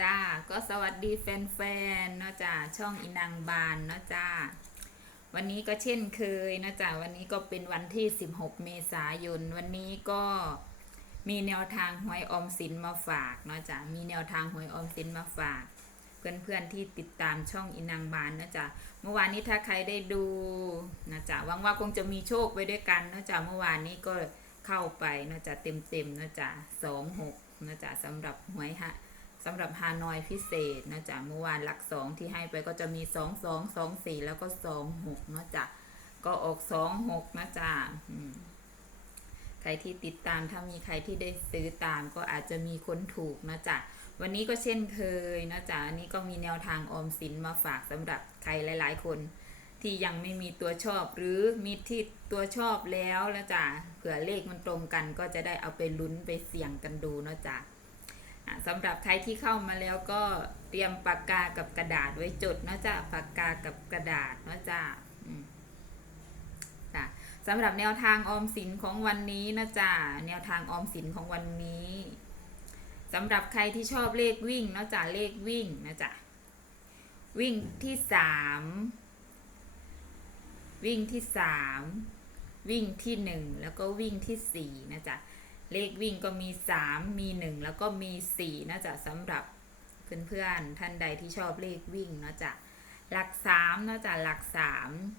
จ้า ก็สวัสดีแฟนๆเนาะจ้าช่องอินังบานเนาะจ้า วันนี้ก็เช่นเคยเนาะจ้าวันนี้ก็เป็นวันที่ 16 เมษายน วันนี้ก็มีแนวทางหวยออมสินมาฝากเนาะจ้ามีแนวทางหวยออมสินมาฝาก เพื่อนๆที่ติดตามช่องอินังบานเนาะจ้าเมื่อวานนี้ถ้าใครได้ดูนะจ้าหวังว่าคงจะมีโชคไปด้วยกันเนาะจ้าเมื่อวานนี้ก็เข้าไปเนาะจ้าเต็มๆเนาะจ้าสองหกนะจ้าสำหรับหวยฮะ สำหรับฮานอยพิเศษนะจ๊ะเมื่อวานหลักสองที่ให้ไปก็จะมีสองสองสองสี่แล้วก็สองหกนะจ๊ะก็ออกสองหกนะจ๊ะใครที่ติดตามถ้ามีใครที่ได้ซื้อตามก็อาจจะมีคนถูกนะจ๊ะวันนี้ก็เช่นเคยนะจ๊ะอันนี้ก็มีแนวทางออมสินมาฝากสำหรับใครหลาย ๆ คนที่ยังไม่มีตัวชอบหรือมีที่ตัวชอบแล้วแล้วจ้ะเผื่อเลขมันตรงกันก็จะได้เอาไปลุ้นไปเสี่ยงกันดูนะจ่ะ สำหรับใครที่เข้ามาแล้วก็เตรียมปากกากับกระดาษไว้จดนะจ๊ะปากกากับกระดาษนะจ๊ะจ้ะสำหรับแนวทางออมสินของวันนี้นะจ๊ะแนวทางออมสินของวันนี้สำหรับใครที่ชอบเลขวิ่งนะจ๊ะเลขวิ่งนะจ๊ะวิ่งที่สามวิ่งที่สามวิ่งที่หนึ่งแล้วก็วิ่งที่สี่นะจ๊ะ เลขวิ่งก็มี 3 มี 1 แล้วก็มี 4นะจ๊ะสำหรับเพื่อนๆท่านใดที่ชอบเลขวิ่งเนาะจ๊ะหลัก3นะจ๊ะหลัก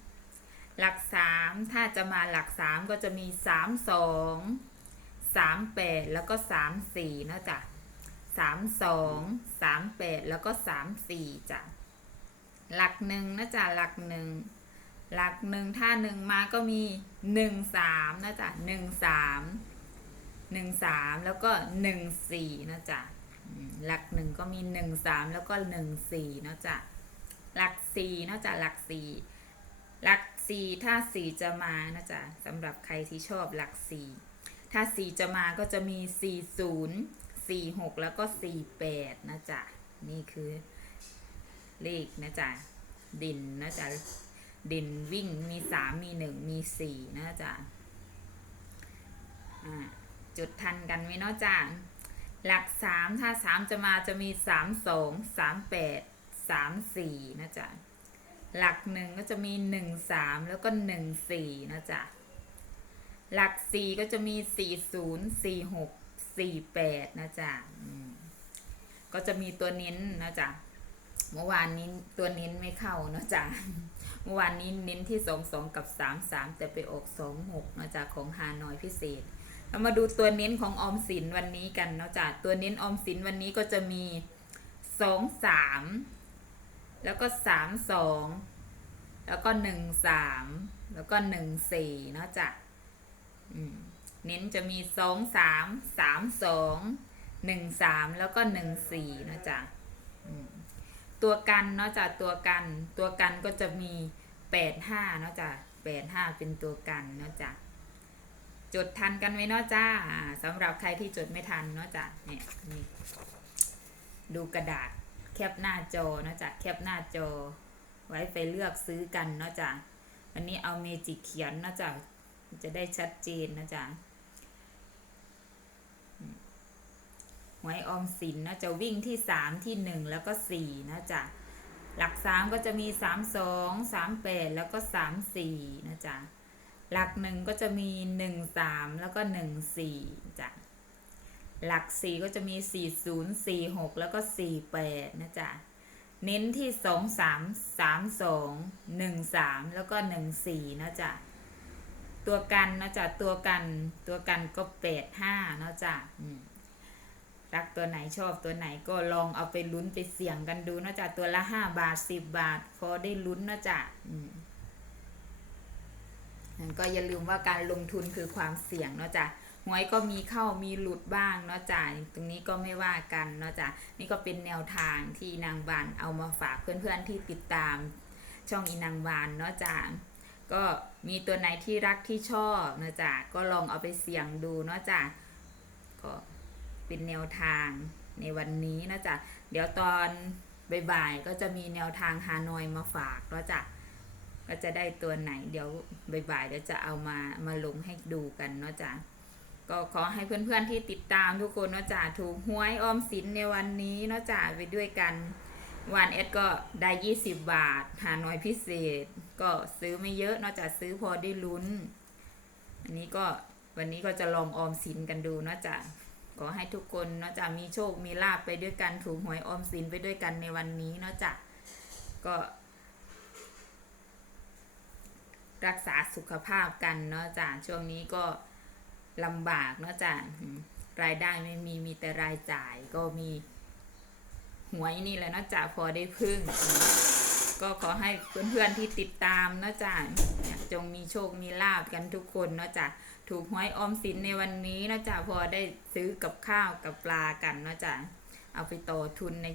3 หลัก 3 ถ้าจะมาหลัก 3 ก็จะมี 3 2 3 8 แล้วก็ 3 4นะจ๊ะ3 2 3 8 แล้วก็ 3 4จ้ะหลักหนึ่งนะจ๊ะหลักหนึ่งหลักหนึ่งถ้าหนึ่งมาก็มี 1 3นะจ๊ะ1 3 หนึ่งสามแล้วก็หนึ่งสี่นะจ๊ะหลักหนึ่งก็มีหนึ่งสามแล้วก็หนึ่งสี่นะจ๊ะหลักสี่นะจ๊ะหลักสี่หลักสี่ถ้าสี่จะมานะจ๊ะสำหรับใครที่ชอบหลักสี่ถ้าสี่จะมาก็จะมีสี่ศูนย์สี่หกแล้วก็สี่แปดนะจ๊ะนี่คือเลขนะจ๊ะดินนะจ๊ะดินวิ่งมีสามมีหนึ่งมีสี่นะจ๊ะอ่า จุดทันกันไหมเนาะจ้าหลักสามถ้าสามจะมาจะมีสามสองสามแปดสามสี่นะจ๊ะหลักหนึ่งก็จะมีหนึ่งสามแล้วก็หนึ่งสี่นะจ๊ะหลักสี่ก็จะมีสี่ศูนย์สี่หกสี่แปดนะจ๊ะก็จะมีตัวเน้นนะจ๊ะเมื่อวานนี้ตัวเน้นไม่เข้านะจ๊ะเมื่อวานนี้เน้นที่สองสองกับสามสามแต่ไปออกสองหกนะจ๊ะของฮานอยพิเศษ เรามาดูตัวเน้นของออมสินวันนี้กันเนาะจ้ะตัวเน้นออมสินวันนี้ก็จะมีสองสามแล้วก็สามสองแล้วก็หนึ่งสามแล้วก็หนึ่งสี่เนาะจ้ะเน้นจะมีสองสามสามสองหนึ่งสามแล้วก็หนึ่งสี่เนาะจ้ะตัวกันเนาะจ้ะตัวกัน ตัวกันก็จะมีแปดห้าเนาะจ้ะแปดห้าเป็นตัวกันเนาะจ้ะ จดทันกันไหมเนาะจ้าสำหรับใครที่จดไม่ทันเนาะจ้ะเนี่ยนี่ดูกระดาษแคปหน้าจอเนาะจ้ะแคปหน้าจอ ไว้ไปเลือกซื้อกันเนาะจ้ะวันนี้เอาเมจิกเขียนเนาะจ้ะจะได้ชัดเจนนะจ๊ะหวยออมสินเนาะจะวิ่งที่สามที่หนึ่งแล้วก็สี่นะจ๊ะหลักสามก็จะมีสามสองสามแปดแล้วก็สามสี่นะจ๊ะ หลักหนึ่งก็จะมีหนึ่งสามแล้วก็หนึ่งสี่จ้ะหลักสี่ก็จะมีสี่ศูนย์สี่หกแล้วก็สี่แปดนะจ๊ะเน้นที่สองสามสามสองหนึ่งสามแล้วก็หนึ่งสี่นะจ๊ะตัวกันนะจ๊ะตัวกันตัวกันก็แปดห้านะจ๊ะรักตัวไหนชอบตัวไหนก็ลองเอาไปลุ้นไปเสี่ยงกันดูนะจ๊ะตัวละห้าบาทสิบบาทพอได้ลุ้นนะจ๊ะอืม ก็อย่าลืมว่าการลงทุนคือความเสี่ยงเนาะจ้ะหวยก็มีเข้ามีหลุดบ้างเนาะจ้ะตรงนี้ก็ไม่ว่ากันเนาะจ้ะนี่ก็เป็นแนวทางที่นางบานเอามาฝากเพื่อนๆที่ติดตามช่องอีนางบานเนาะจ้ะก็มีตัวไหนที่รักที่ชอบเนาะจ้ะก็ลองเอาไปเสี่ยงดูเนาะจ้ะก็เป็นแนวทางในวันนี้นะจ้ะเดี๋ยวตอนบ่ายๆก็จะมีแนวทางฮานอยมาฝากเนาะจ้ะ ก็จะได้ตัวไหนเดี๋ยวบ่ายๆเดี๋ยวจะเอามามาลงให้ดูกันเนาะจ๊ะก็ขอให้เพื่อนๆที่ติดตามทุกคนเนาะจ้ะถูกหวยออมสินในวันนี้เนาะจ้ะไปด้วยกันวันเอสก็ได้20บาทหาหน่อยพิเศษ ก็ซื้อไม่เยอะเนอกจากซื้อพอได้ลุ้น อันนี้ก็วันนี้ก็จะลองออมสินกันดูเนาะจ้ะขอให้ทุกคนเนาะจ้ะมีโชคมีลาบไปด้วยกันถูกหวยออมสินไปด้วยกันในวันนี้เนาะจ้ะก็ รักษาสุขภาพกันเนาะจ้ะช่วงนี้ก็ลำบากเนาะจ้ะอืมรายได้ไม่มีมีแต่รายจ่ายก็มีหวยนี่แหละเนาะจ้ะพอได้พึ่ง ก็ขอให้เพื่อนๆที่ติดตามเนาะจ้ะจงมีโชคมีลาบกันทุกคนเนาะจ้ะถูกหวยออมสินในวันนี้เนาะจ้ะพอได้ซื้อกับข้าวกับปลากันเนาะจ้ะเอาไปต่อทุนใน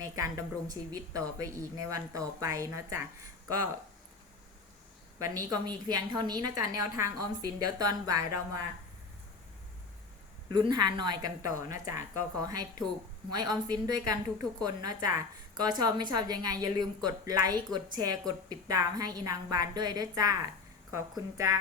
ในการดำรงชีวิตต่อไปอีกในวันต่อไปเนาะจ้ะก็ วันนี้ก็มีเพียงเท่านี้นะจ๊ะแนวทางออมสิน เดี๋ยวตอนบ่ายเรามาลุ้นหาหน่อยกันต่อนะจ๊ะก็ขอให้ถูกหวยออมสินด้วยกันทุกๆ คนนะจ๊ะก็ชอบไม่ชอบยังไง อย่าลืมกดไลค์กดแชร์กดติดตามให้อีนางบานด้วยด้วยจ้า ขอบคุณจ้า